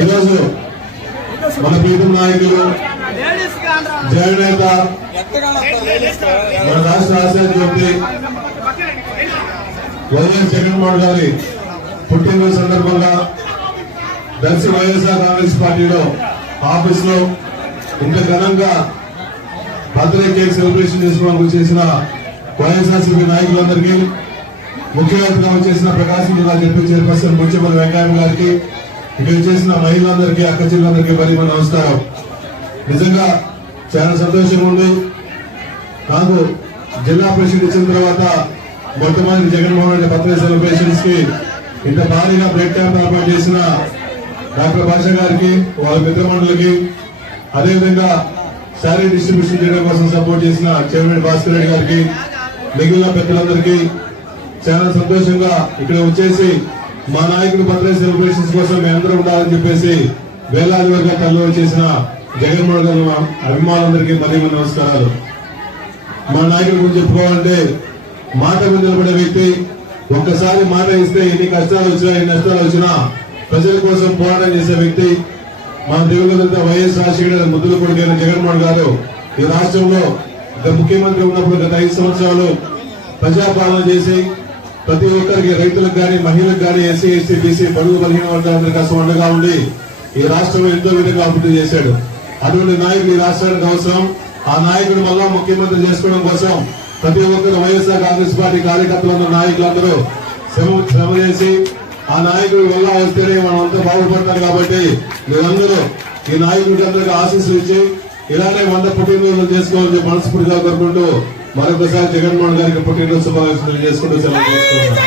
ఈరోజు మన ప్రీతం నాయకులు జయనేత మన రాష్ట్ర ఆశాజ్యోతి వైఎస్ జగన్మోహన్ గారి పుట్టినరోజు సందర్భంగా దర్శి వైఎస్ఆర్ కాంగ్రెస్ పార్టీలో ఆఫీస్ లో ఇంత ఘనంగా బర్త్డే కేక్ సెలబ్రేషన్ చేసుకోవడానికి చేసిన వైఎస్ఆర్సీపీ నాయకులందరికీ, ముఖ్య అతిథిగా వచ్చేసిన ప్రకాశం జిల్లా డిప్యూటీ చైర్పర్సన్ ముత్యపల్లి వెంకయ్య గారికి, ఇక్కడ చేసిన మహిళలందరికీ, అక్క చెల్లెలందరికీ మరి నమస్కారం. నిజంగా చాలా సంతోషంగా ఉంది. నాకు జిల్లా పరిషత్ ఇచ్చిన తర్వాత మొట్టమొదటి జగన్మోహన్ రెడ్డి బర్త్డే సెలబ్రేషన్స్ కి ఇంత భారీగా బ్లడ్ క్యాంప్ ఏర్పాటు చేసిన డాక్టర్ భాష గారికి, వాళ్ళ మిత్రమండలికి, అదేవిధంగా శారీ డిస్ట్రిబ్యూషన్ చేయడం కోసం సపోర్ట్ చేసిన చైర్మన్ భాస్కర్ రెడ్డి గారికి, మిగిలిన పెద్దలందరికీ చాలా సంతోషంగా ఇక్కడ వచ్చేసి మా నాయకుడు బర్త్డే సెలబ్రేషన్స్ కోసం మీ అందరూ ఉండాలని చెప్పేసి వేలాది వర్గ తల్లి వచ్చేసిన జగన్మోహన్ గారి అభిమానులందరికీ మరీ నమస్కారాలు. మా నాయకుడి గురించి చెప్పుకోవాలంటే మాట మీద నిలబడే వ్యక్తి. ఒక్కసారి మాట ఇస్తే ఎన్ని కష్టాలు వచ్చినా ఎన్ని నష్టాలు వచ్చినా ప్రజల కోసం పోరాటం చేసే వ్యక్తి. మన దివంగత వైఎస్ రాజశేఖర ముద్దుల కొడుకైన జగన్మోహన్ గారు ఈ రాష్ట్రంలో ముఖ్యమంత్రి ఉన్నప్పుడు గత 5 సంవత్సరాలు ప్రజాపాలన చేసి ప్రతి ఒక్కరికి, రైతులకు గానీ, మహిళలకు గానీ, ఎస్సీ ఎస్టీ బీసీ బడుగు బలహీన వర్గాలందరి కోసం అండగా ఉండి ఈ రాష్ట్రంలో ఎంతో విధంగా అభివృద్ధి చేశాడు. అటువంటి నాయకుడు ఈ రాష్ట్రానికి అవసరం. ఆ నాయకుడు మళ్ళా ముఖ్యమంత్రి చేసుకోవడం కోసం ప్రతి ఒక్కరు వైఎస్ఆర్ కాంగ్రెస్ పార్టీ కార్యకర్తలందరూ, నాయకులందరూ శ్రమ చేసి ఆ నాయకుడు వల్ల వస్తేనే మనం అంతా బాగుపడతారు. కాబట్టి మీరందరూ ఈ నాయకుడికి అందరికీ ఆశీస్సులు ఇచ్చి ఇలానే 100 పుట్టినరోజులు చేసుకోవాలని మనస్ఫూర్తిగా కోరుకుంటూ మరొకసారి జగన్మోహన్ గారికి పుట్టినరోజు శుభాకాంక్షలు చేసుకుంటూ సెలవు చేసుకుంటున్నాను.